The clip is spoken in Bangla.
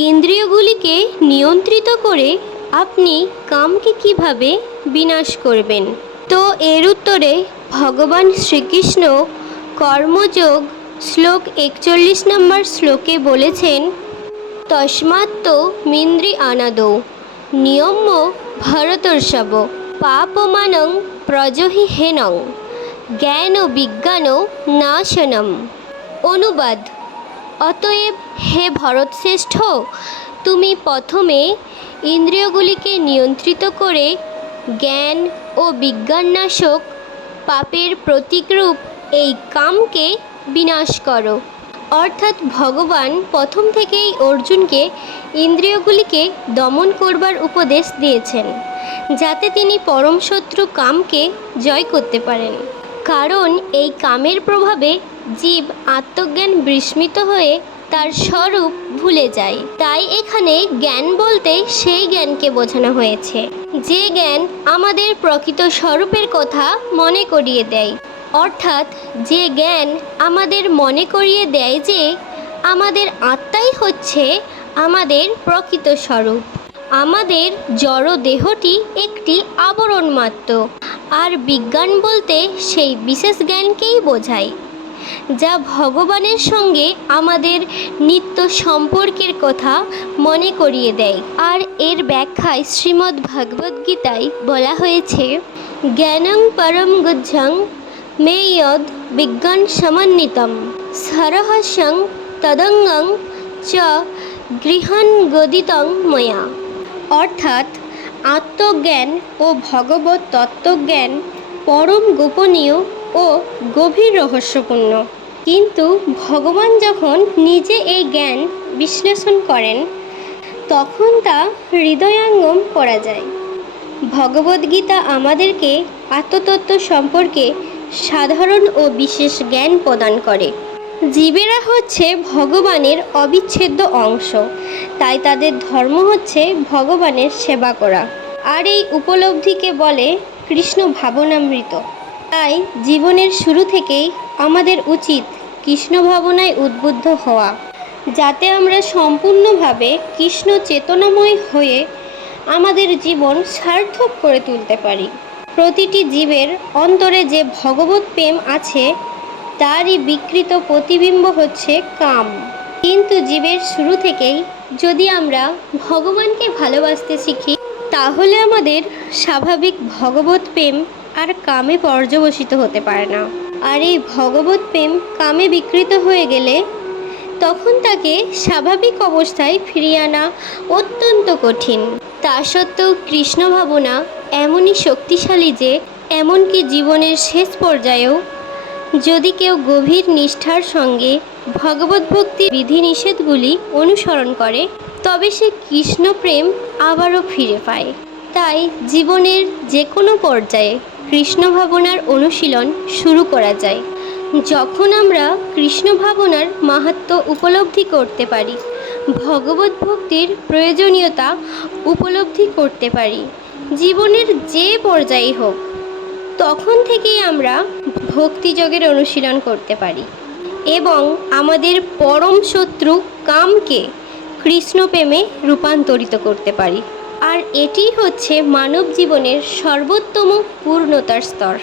ইন্দ্রিয়গুলিকে নিয়ন্ত্রিত করে আপনি কামকে কিভাবে বিনাশ করবেন? তো এর উত্তরে ভগবান শ্রীকৃষ্ণ কর্মযোগ শ্লোক 41 নম্বর শ্লোকে বলেছেন, তস্মাত্ত মিন্দ্রি আনাদৌ নিয়ম্য ভরতর্ষভ পাপমানং প্রজহি হেনং জ্ঞান বিজ্ঞান নাশনম। অনুবাদ: অতএব হে ভরতশ্রেষ্ঠ, তুমি প্রথমে ইন্দ্রিয়গুলিকে নিয়ন্ত্রিত করে জ্ঞান ও বিজ্ঞাননাশক পাপের প্রতীকরূপ এই কামকে বিনাশ করো। অর্থাৎ ভগবান প্রথম থেকেই অর্জুনকে ইন্দ্রিয়গুলিকে দমন করবার উপদেশ দিয়েছেন, যাতে তিনি পরম শত্রু কামকে জয় করতে পারেন। কারণ এই কামের প্রভাবে জীব আত্মজ্ঞান বিস্মৃত হয়ে তার স্বরূপ ভুলে যায়। তাই এখানে জ্ঞান বলতে সেই জ্ঞানকে বোঝানো হয়েছে যে জ্ঞান আমাদের প্রকৃত স্বরূপের কথা মনে করিয়ে দেয়। অর্থাৎ যে জ্ঞান আমাদের মনে করিয়ে দেয় যে আমাদের আত্মাই হচ্ছে আমাদের প্রকৃত স্বরূপ। আমাদের জড় দেহটি একটি আবরণ মাত্র। আর বিজ্ঞান বলতে সেই বিশেষ জ্ঞানকেই বোঝায়, যা ভগবানের সঙ্গে আমাদের নিত্য সম্পর্কের কথা মনে করিয়ে দেয়। আর এর ব্যাখ্যায় শ্রীমদ্ ভগবদ্গীতায় বলা হয়েছে, জ্ঞানং পরম গুহ্যং মে যদ্ বিজ্ঞান সমন্বিতম সরহস্যং তদঙ্গং চ গৃহান গদিতং ময়া। অর্থাৎ আত্মজ্ঞান ও ভগবত তত্ত্বজ্ঞান পরম গোপনীয় ও গভীর রহস্যপূর্ণ। কিন্তু ভগবান যখন নিজে এই জ্ঞান বিশ্লেষণ করেন, তখন তা হৃদয়ঙ্গম করা যায়। ভগবদ্গীতা আমাদেরকে আত্মতত্ত্ব সম্পর্কে সাধারণ ও বিশেষ জ্ঞান প্রদান করে। জীবেরা হচ্ছে ভগবানের অবিচ্ছেদ্য অংশ, তাই তাদের ধর্ম হচ্ছে ভগবানের সেবা করা। আর এই উপলব্ধিকে বলে কৃষ্ণ ভাবনামৃত। তাই জীবনের শুরু থেকেই আমাদের উচিত কৃষ্ণ ভাবনায় উদ্বুদ্ধ হওয়া, যাতে আমরা সম্পূর্ণভাবে কৃষ্ণ চেতনাময় হয়ে আমাদের জীবন সার্থক করে তুলতে পারি। প্রতিটি জীবের অন্তরে যে ভগবত প্রেম আছে, তারই বিকৃত প্রতিবিম্ব হচ্ছে কাম। কিন্তু জীবের শুরু থেকেই যদি আমরা ভগবানকে ভালোবাসতে শিখি, তাহলে আমাদের স্বাভাবিক ভগবত প্রেম আর কামে পর্যবসিত হতে পারে না। আর এই ভগবত প্রেম কামে বিকৃত হয়ে গেলে তখন তাকে স্বাভাবিক অবস্থায় ফিরিয়ে আনা অত্যন্ত কঠিন। তা সত্ত্বেও কৃষ্ণ ভাবনা এমনই শক্তিশালী যে এমনকি জীবনের শেষ পর্যায়েও যদি কেউ গভীর নিষ্ঠার সঙ্গে ভগবত ভক্তির বিধিনিষেধগুলি অনুসরণ করে, তবে সে কৃষ্ণ প্রেম আবারও ফিরে পায়। তাই জীবনের যে কোনো পর্যায়ে কৃষ্ণ ভাবনার অনুশীলন শুরু করা যায়। যখন আমরা কৃষ্ণ ভাবনার মাহাত্ম্য উপলব্ধি করতে পারি, ভগবত ভক্তির প্রয়োজনীয়তা উপলব্ধি করতে পারি, জীবনের যে পর্যায়ে হোক, তখন থেকেই আমরা ভক্তিযোগের অনুশীলন করতে পারি এবং আমাদের পরম শত্রু কামকে কৃষ্ণ প্রেমে রূপান্তরিত করতে পারি। আর এটিই হচ্ছে মানব জীবনের সর্বোত্তম পূর্ণতার স্তর।